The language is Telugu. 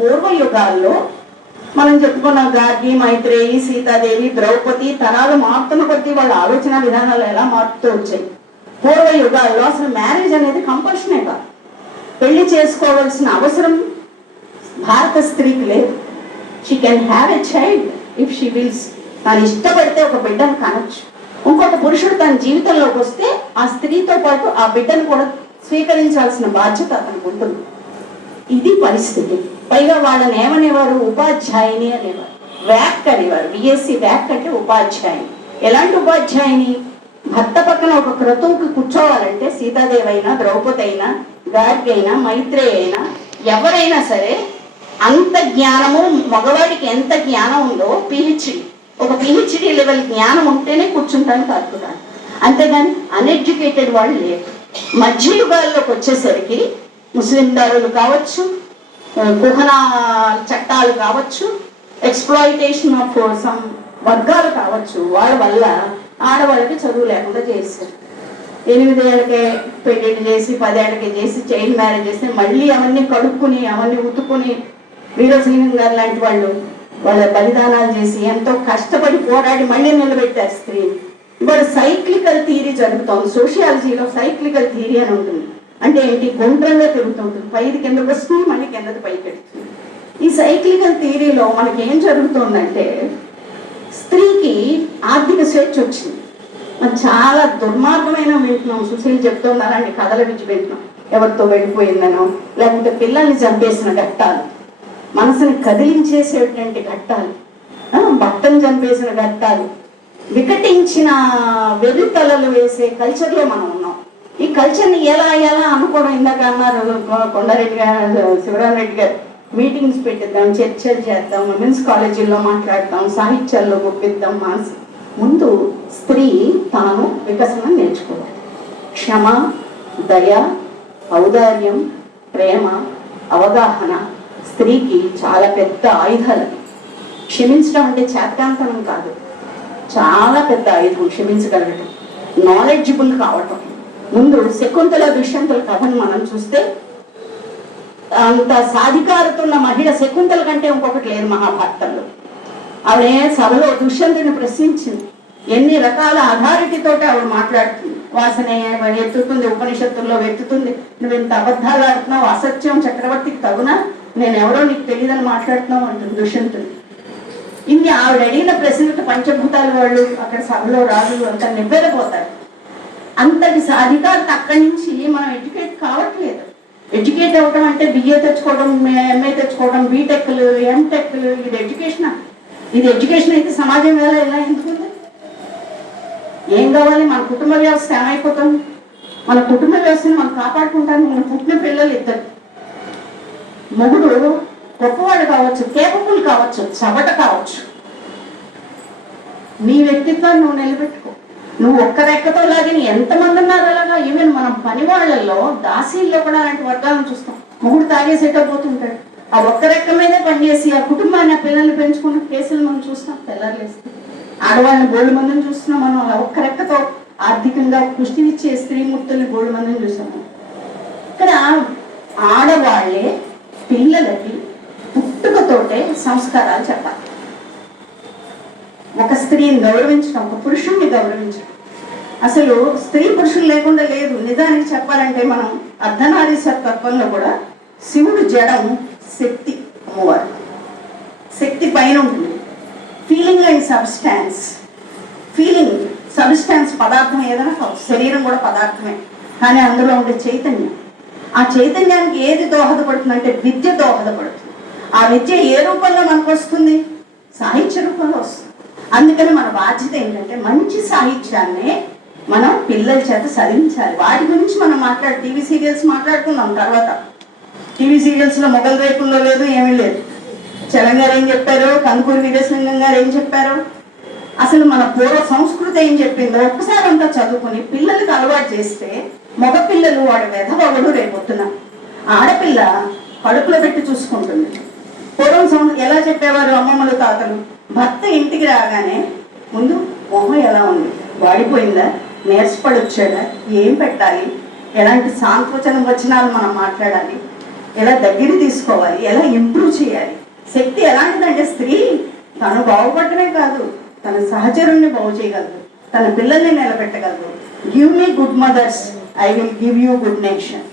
పూర్వ యుగాల్లో మనం చెప్పుకున్న గార్గి మైత్రేయి సీతాదేవి ద్రౌపది తరాలు మారుతున్న కొద్దీ వాళ్ళ ఆలోచన విధానాలు ఎలా మారుతూ వచ్చాయి. పూర్వ యుగాల్లో అసలు మ్యారేజ్ అనేది కంపల్షనే కాదు. పెళ్ళి చేసుకోవాల్సిన అవసరం భారత స్త్రీకి లేదు. She can have a child if she wills తను ఇష్టపడితే ఒక బిడ్డను కనొచ్చు. ఇంకొక పురుషుడు తన జీవితంలోకి వస్తే ఆ స్త్రీతో పాటు ఆ బిడ్డను కూడా స్వీకరించాల్సిన బాధ్యత అతనికి ఉంటుంది. ఇది పరిస్థితి. పైగా వాళ్ళని ఏమనేవారు? ఉపాధ్యాయుని అనేవారు. వ్యాక్ అనేవారు. బిఎస్సి వ్యాక్ అంటే ఉపాధ్యాయుని. ఎలాంటి ఉపాధ్యాయుని? భర్త పక్కన ఒక క్రతువుకి కూర్చోవాలంటే సీతాదేవైనా అయినా ద్రౌపది అయినా గార్గి అయినా మైత్రి అయినా ఎవరైనా సరే అంత జ్ఞానము మగవాడికి ఎంత జ్ఞానం ఉందో పిహెచ్డి. ఒక పిహెచ్డి లెవెల్ జ్ఞానం ఉంటేనే కూర్చుంటానికి అద్భుతాలు అంతేగాని అన్ఎడ్యుకేటెడ్ వాళ్ళు లేరు. మధ్యయుగాల్లోకి వచ్చేసరికి ముస్లిం దారులు కావచ్చు కుహన చట్టాలు కావచ్చు ఎక్స్ప్లాయిటేషన్ ఆఫ్ సమ్ వర్గాలు కావచ్చు వాళ్ళ వల్ల ఆడవాళ్ళకి చదువు లేకుండా చేశారు. ఎనిమిదేళ్ళకే పెళ్ళిళ్ళు చేసి పదేళ్ళకి చేసి చైల్డ్ మ్యారేజ్ చేస్తే మళ్ళీ అవన్నీ కడుక్కుని అవన్నీ ఉతుక్కుని వీరసింహం గారు లాంటి వాళ్ళు వాళ్ళ బలిదానాలు చేసి ఎంతో కష్టపడి పోరాడి మళ్ళీ నిలబెట్టారు స్త్రీని ఇప్పుడు సైక్లికల్ థియరీ జరుగుతోంది. సోషియాలజీలో సైక్లికల్ థియరీ అని ఉంటుంది. అంటే ఏంటి? గుండ్రంగా తిరుగుతుంటుంది పైది కిందకు వస్తుంది మళ్ళీ కిందకి పైకి వెళ్తుంది. ఈ సైక్లికల్ థియరీలో మనకి ఏం జరుగుతుందంటే స్త్రీకి ఆర్థిక స్వేచ్ఛ వచ్చింది. మనం చాలా దుర్మార్గమైన వింటున్నాం. సుశీల్ చెప్తున్నారని కథల గురించి వింటున్నాం. ఎవరితో వెళ్ళిపోయిందనో లేకుంటే పిల్లల్ని చంపేసిన ఘట్టాలు. మనసుని కదిలించేసేటువంటి ఘట్టాలు. భర్తను చంపేసిన ఘట్టాలు. వికటించిన వెర్రితలలు వేసే కల్చర్లో మనం ఉన్నాం. ఈ కల్చర్ని ఎలా ఎలా అనుకోవడం ఇందాక అన్నారు కొండారెడ్డి గారు శివరామరెడ్డి గారు. మీటింగ్స్ పెట్టిద్దాం చర్చలు చేద్దాం ఉమెన్స్ కాలేజీల్లో మాట్లాడతాం సాహిత్యాల్లో గొప్పిద్దాం మానసి. ముందు స్త్రీ తాను వికసనం నేర్చుకోవాలి. క్షమ దయ ఔదార్యం ప్రేమ అవగాహన స్త్రీకి చాలా పెద్ద ఆయుధాలు. క్షమించడం అంటే చేతకాంతనం కాదు. చాలా పెద్ద ఆయుధం క్షమించగలగటం. నాలెడ్జిబుల్ కావటం. ముందు శకుంతల దుష్యంతుల కథను మనం చూస్తే అంత సాధికారతున్న మహిళ శకుంతల కంటే ఇంకొకటి లేదు మహాభారతంలో. ఆవిడ సభలో దుష్యంతుని ప్రశ్నించింది. ఎన్ని రకాల అథారిటీతో ఆవిడ మాట్లాడుతుంది. వాసనే ఎత్తుతుంది ఉపనిషత్తుల్లో వెతుతుంది నువ్వు ఇంత అబద్ధాలు ఆడుతున్నావు అసత్యం చక్రవర్తికి తగునా? నేను ఎవరో నీకు తెలియదని మాట్లాడుతున్నావు అంటుంది దుష్యంతుని ఇన్ని ఆవిడ అడిగిన ప్రశ్నలకు పంచభూతాల వాళ్ళు అక్కడ సభలో రాజులు అంతా నివ్వెరపోతారు. అంతటి సాధికారత అక్కడి నుంచి మనం ఎడ్యుకేట్ కావట్లేదు. ఎడ్యుకేట్ అవ్వడం అంటే బిఏ తెచ్చుకోవడం ఎంఏ తెచ్చుకోవడం బీటెక్లు ఎంటెక్లు ఇది ఎడ్యుకేషన్ ఇది ఎడ్యుకేషన్ అయితే సమాజం వేళ ఎలా ఎందుకుంది? ఏం కావాలి? మన కుటుంబ వ్యవస్థ ఏమైపోతుంది? మన కుటుంబ వ్యవస్థను మనం కాపాడుకుంటాను మన పుట్టిన పిల్లలు ఇద్దరు. మొగుడు గొప్పవాడు కావచ్చు కేపబుల్ కావచ్చు చవట కావచ్చు. నీ వ్యక్తిత్వాన్ని నువ్వు నిలబెట్టు. నువ్వు ఒక్క రెక్కతో లాగిన ఎంతమంది ఉన్నారు అలాగా? ఈవెన్ మనం పని వాళ్ళల్లో దాసీల్లో కూడా అలాంటి వర్గాలను చూస్తాం. మొగుడు తాగేసేట పోతుంటాడు ఆ ఒక్క రెక్క మీదే పనిచేసి ఆ కుటుంబాన్ని ఆ పిల్లల్ని పెంచుకున్న కేసులు మనం చూస్తాం. తెల్లారులేస్తే ఆడవాళ్ళని గోల్డ్ మందిని చూస్తున్నాం మనం. అలా ఒక్క రెక్కతో ఆర్థికంగా పుష్టినిచ్చే స్త్రీమూర్తుల్ని గోల్డ్ మందిని చూస్తాం ఇక్కడ ఆడవాళ్ళే పిల్లలకి పుట్టుకతోటే సంస్కారాలు చెప్పాలి. ఒక స్త్రీని గౌరవించడం ఒక పురుషుణ్ణి గౌరవించడం. అసలు స్త్రీ పురుషులు లేకుండా లేదు. నిజానికి చెప్పాలంటే మనం అర్ధనారీశ్వర తత్వంలో కూడా శివుడు జడం శక్తి అమ్మవారు. శక్తి పైన ఉంటుంది. Feeling and substance feeling substance పదార్థం ఏదైనా శరీరం కూడా పదార్థమే. కానీ అందులో ఉండే చైతన్యం. ఆ చైతన్యానికి ఏది దోహదపడుతుంది అంటే విద్య దోహదపడుతుంది. ఆ విద్య ఏ రూపంలో మనకు వస్తుంది సాహిత్య రూపంలో వస్తుంది. అందుకని మన బాధ్యత ఏంటంటే మంచి సాహిత్యాన్ని మనం పిల్లల చేత చదివించాలి వాటి గురించి మనం మాట్లాడు టీవీ సీరియల్స్ మాట్లాడుకున్నాం తర్వాత. టీవీ సీరియల్స్లో మొగల్ రేపుల్లో లేదు ఏమీ లేదు. చలం గారు ఏం చెప్పారు? కందుకూరి వీరేశలింగం గారు ఏం చెప్పారు? అసలు మన పూర్వ సంస్కృతి ఏం చెప్పిందో ఒక్కసారి అంతా చదువుకుని పిల్లలకి అలవాటు చేస్తే మగపిల్లలు వాడి రేపు రేపొద్దున ఆడపిల్ల కడుపులో పెట్టి చూసుకుంటుంది. పూర్వం సం- ఎలా చెప్పేవారు అమ్మమ్మలు తాతలు? భర్త ఇంటికి రాగానే ముందు మొహం ఎలా ఉంది? వాడిపోయిందా? నీరసపడి వచ్చాడా ఏం పెట్టాలి? ఎలాంటి సాంకోచన వచనాలు మనం మాట్లాడాలి? ఎలా దగ్గర తీసుకోవాలి? ఎలా ఇంప్రూవ్ చేయాలి? శక్తి ఎలాంటిదంటే స్త్రీ తను బాగుపడటమే కాదు తన సహచరుణ్ణి బాగు చేయగలదు తన పిల్లల్ని నిలబెట్టగలదు. Give me good mothers I will give you good nation